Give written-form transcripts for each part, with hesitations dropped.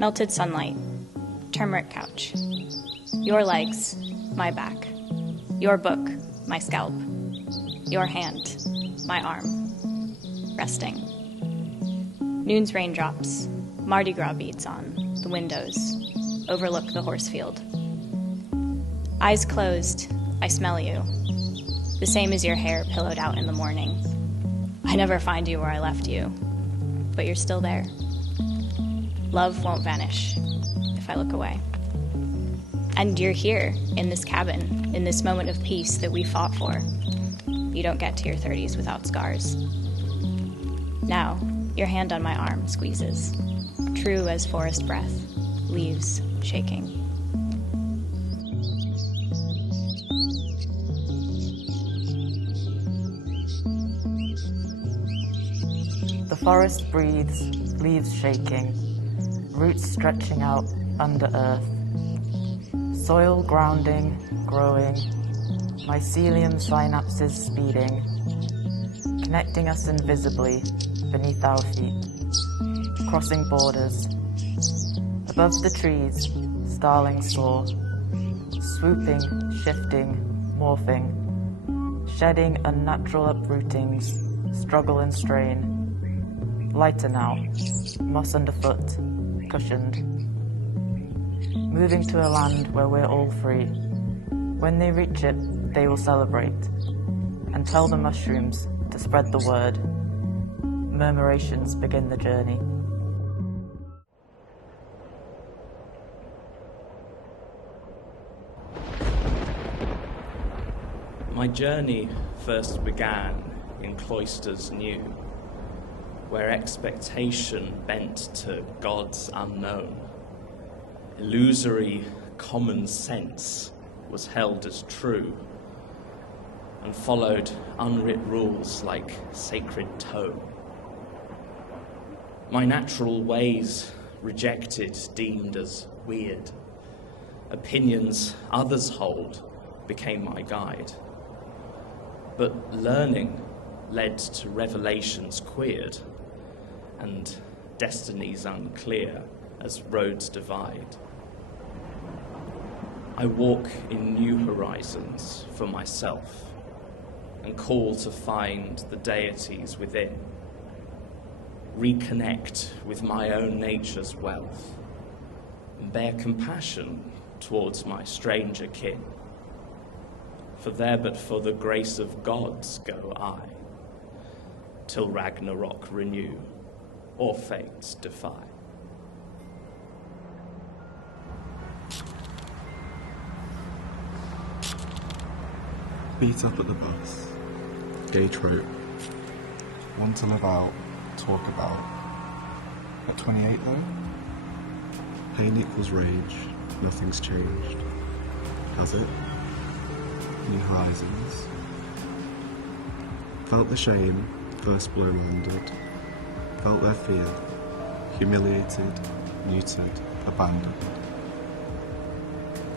Melted sunlight, turmeric couch. Your legs, my back. Your book, my scalp. Your hand, my arm. Resting. Noon's raindrops, Mardi Gras beads on the windows, overlook the horse field. Eyes closed, I smell you. The same as your hair pillowed out in the morning. I never find you where I left you, but you're still there. Love won't vanish if I look away. And you're here in this cabin, in this moment of peace that we fought for. You don't get to your 30s without scars. Now, your hand on my arm squeezes, true as forest breath, leaves shaking. The forest breathes, leaves shaking, roots stretching out under earth, soil grounding, growing, mycelium synapses speeding, connecting us invisibly beneath our feet, crossing borders. Above the trees, starlings soar, swooping, shifting, morphing, shedding unnatural uprootings, struggle and strain. Lighter now, moss underfoot, cushioned. Moving to a land where we're all free. When they reach it, they will celebrate and tell the mushrooms to spread the word. Murmurations begin the journey. My journey first began in cloisters new, where expectation bent to gods unknown. Illusory common sense was held as true and followed unwrit rules like sacred tone. My natural ways rejected, deemed as weird. Opinions others hold became my guide. But learning led to revelations queered and destinies unclear as roads divide. I walk in new horizons for myself and call to find the deities within, reconnect with my own nature's wealth, and bear compassion towards my stranger kin. For there but for the grace of gods go I, till Ragnarok renew or fates defy. Beat up at the bus. Gay trope. One to live out, talk about. At 28 though? Pain equals rage, nothing's changed. Has it? New horizons. Felt the shame, first blow landed. Felt their fear, humiliated, muted, abandoned.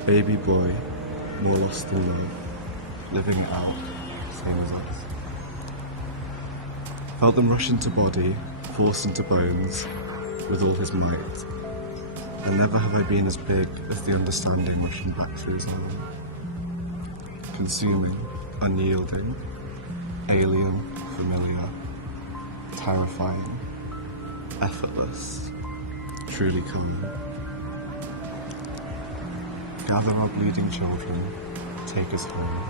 Baby boy, more lost than love, living it out, same as us. Felt them rush into body, force into bones, with all his might. And never have I been as big as the understanding rushing back through his arm. Consuming, unyielding, alien, familiar, terrifying, effortless, truly common. Gather our bleeding children, take us home.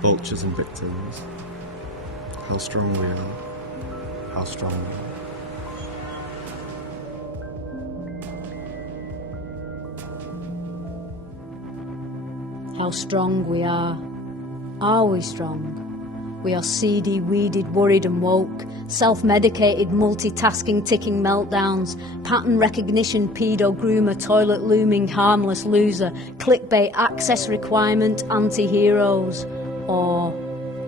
Vultures and victims, how strong we are, how strong we are. How strong we are. Are we strong? We are seedy, weeded, worried and woke, self-medicated, multitasking, ticking meltdowns, pattern recognition, pedo groomer, toilet looming, harmless loser, clickbait, access requirement, anti-heroes, or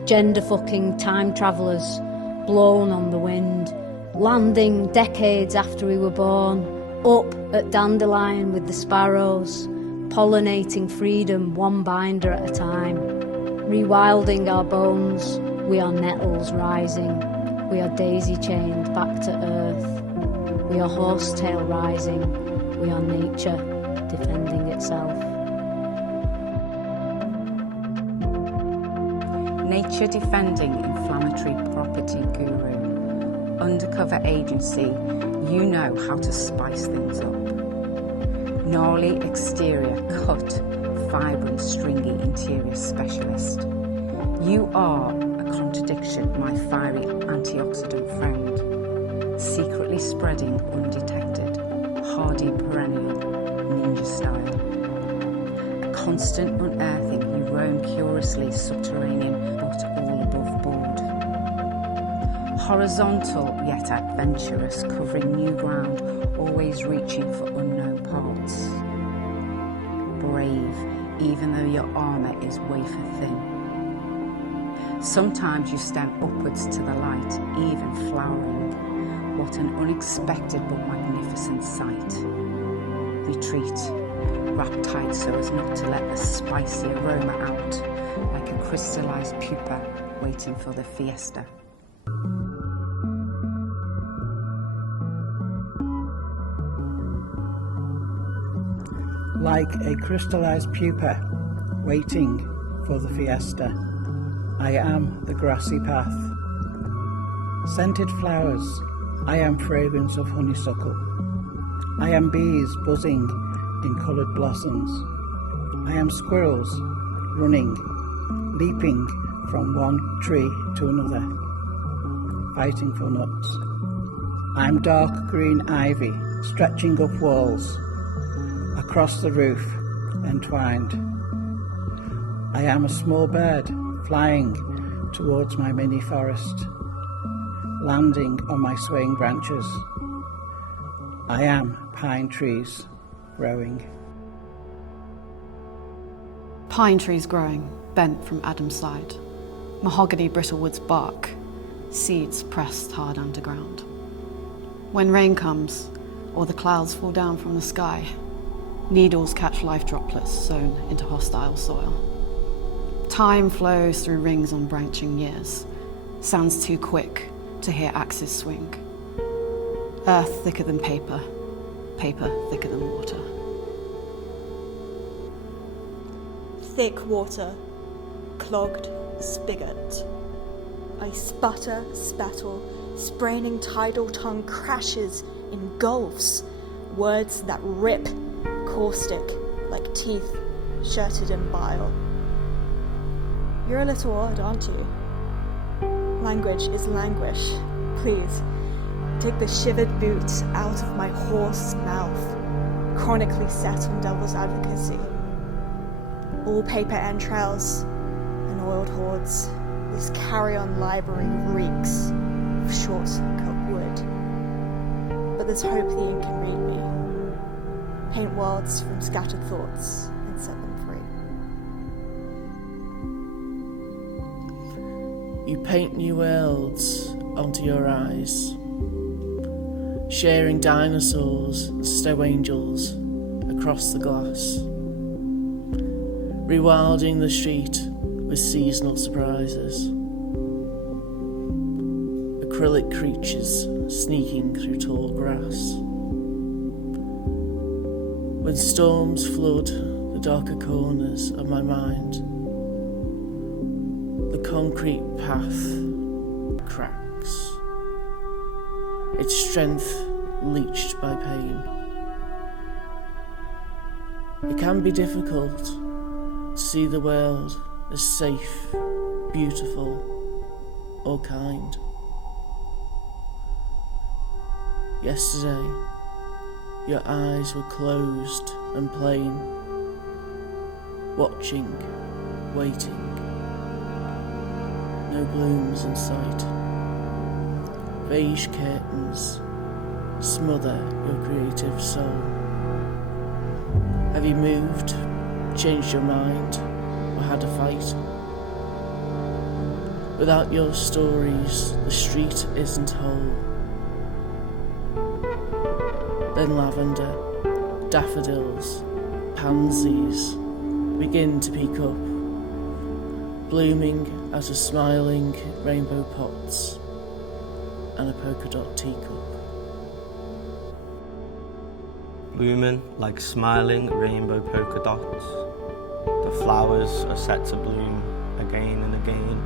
gender fucking time travellers, blown on the wind, landing decades after we were born, up at Dandelion with the sparrows, pollinating freedom one binder at a time. Rewilding our bones, we are nettles rising, we are daisy chained back to earth. We are horsetail rising. We are nature defending itself. Nature defending inflammatory property guru. Undercover agency, you know how to spice things up. Gnarly exterior, cut, vibrant, stringy interior specialist. You are a contradiction, my fiery antioxidant friend. Secretly spreading undetected, hardy perennial, ninja style. A constant unearthing, you roam curiously subterranean, but all above board. Horizontal yet adventurous, covering new ground, always reaching for unknown parts. Brave, even though your armour is wafer thin. Sometimes you stand upwards to the light, even flowering. What an unexpected but magnificent sight. Retreat, wrap tight so as not to let the spicy aroma out, like a crystallized pupa waiting for the fiesta. Like a crystallized pupa waiting for the fiesta, I am the grassy path. Scented flowers, I am fragrance of honeysuckle. I am bees buzzing in coloured blossoms. I am squirrels running, leaping from one tree to another, fighting for nuts. I am dark green ivy stretching up walls, across the roof, entwined. I am a small bird flying towards my mini forest, landing on my swaying branches. I am pine trees growing. Pine trees growing, bent from Adam's side. Mahogany brittlewood's bark, seeds pressed hard underground. When rain comes, or the clouds fall down from the sky, needles catch life droplets sown into hostile soil. Time flows through rings on branching years, sounds too quick to hear axes swing. Earth thicker than paper, paper thicker than water. Thick water, clogged spigot. I sputter, spattle, spraining tidal tongue crashes, engulfs, words that rip, caustic, like teeth shirted in bile. You're a little odd, aren't you? Language is languish. Please, take the shivered boots out of my hoarse mouth, chronically set on devil's advocacy. All paper entrails and oiled hordes, this carry-on library reeks of short-cut wood. But there's hope the ink can read me, paint worlds from scattered thoughts and set them free. You paint new worlds onto your eyes, sharing dinosaurs and snow angels across the glass, rewilding the street with seasonal surprises, acrylic creatures sneaking through tall grass. When storms flood the darker corners of my mind, the concrete path cracks, its strength leached by pain. It can be difficult to see the world as safe, beautiful, or kind. Yesterday, your eyes were closed and plain, watching, waiting. No blooms in sight. Beige curtains smother your creative soul. Have you moved, changed your mind, or had a fight? Without your stories, the street isn't whole. Then lavender, daffodils, pansies begin to peek up, blooming out of smiling rainbow pots and a polka dot teacup. blooming like smiling rainbow polka dots. The flowers are set to bloom again and again.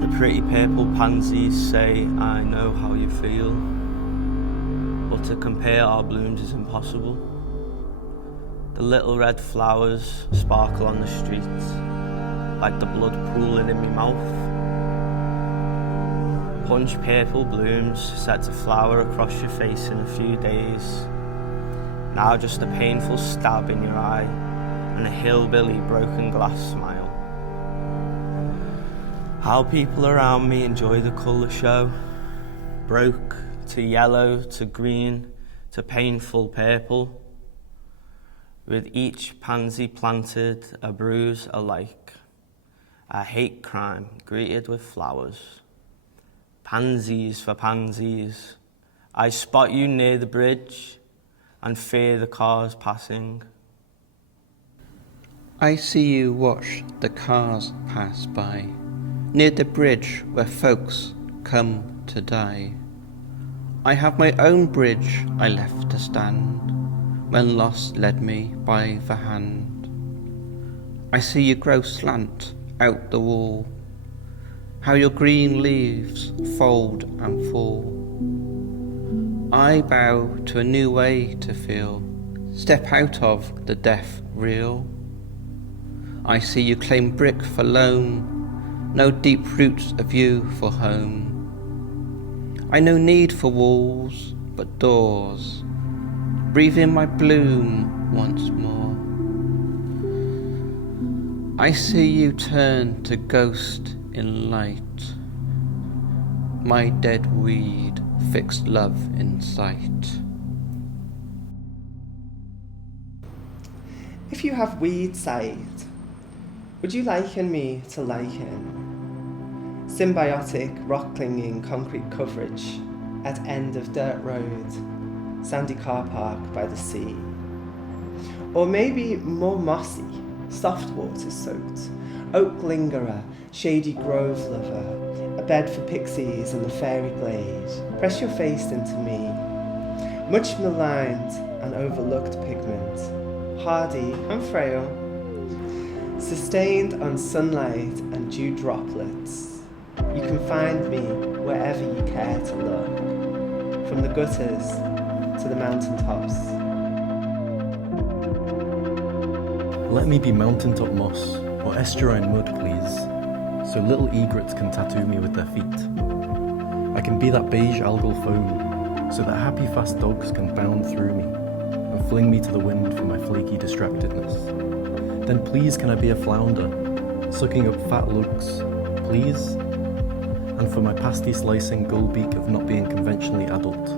The pretty purple pansies say, I know how you feel. But to compare our blooms is impossible. The little red flowers sparkle on the streets, like the blood pooling in my mouth. Punch purple blooms set to flower across your face in a few days. Now just a painful stab in your eye and a hillbilly broken glass smile. How people around me enjoy the colour show. Broke to yellow to green to painful purple. With each pansy planted a bruise alike. A hate crime greeted with flowers. Pansies for pansies. I spot you near the bridge and fear the cars passing. I see you watch the cars pass by, near the bridge where folks come to die. I have my own bridge I left to stand, when loss led me by the hand. I see you grow slant out the wall, how your green leaves fold and fall. I bow to a new way to feel, step out of the death reel. I see you claim brick for loam, no deep roots of you for home. I no need for walls, but doors. Breathe in my bloom once more. I see you turn to ghost in light. My dead weed fixed love in sight. If you have weed sight, would you liken me to lichen? Symbiotic, rock-clinging concrete coverage at end of dirt road, sandy car park by the sea. Or maybe more mossy, soft water soaked, oak lingerer, shady grove lover, a bed for pixies in the fairy glade. Press your face into me. Much maligned and overlooked pigment, hardy and frail, sustained on sunlight and dew droplets. You can find me wherever you care to look, from the gutters to the mountaintops. Let me be mountaintop moss or estuarine mud, please, so little egrets can tattoo me with their feet. I can be that beige algal foam, so that happy fast dogs can bound through me and fling me to the wind for my flaky distractedness. Then please can I be a flounder, sucking up fat lugs, please? And for my pasty slicing gull beak of not being conventionally adult,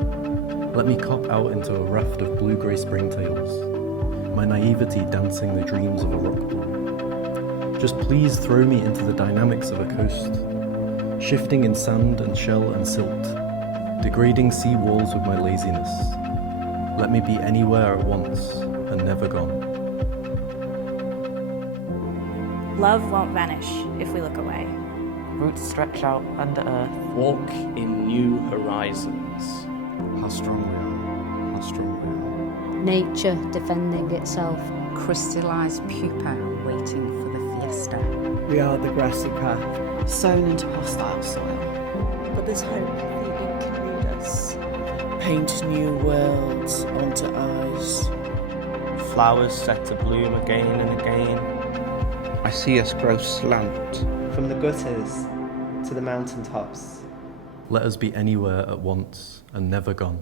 let me cop out into a raft of blue-grey springtails, my naivety dancing the dreams of a rock pool. Just please throw me into the dynamics of a coast, shifting in sand and shell and silt, degrading sea walls with my laziness. Let me be anywhere at once and never gone. Love won't vanish if we look away. Roots stretch out under earth. Walk in new horizons. How strong we are. How strong we are. Nature defending itself. Crystallised pupa waiting for the fiesta. We are the grassy path. Sown into hostile soil. But there's hope the ink can read us. Paint new worlds onto eyes. Flowers set to bloom again and again. I see us grow slant. From the gutters to the mountaintops. Let us be anywhere at once and never gone.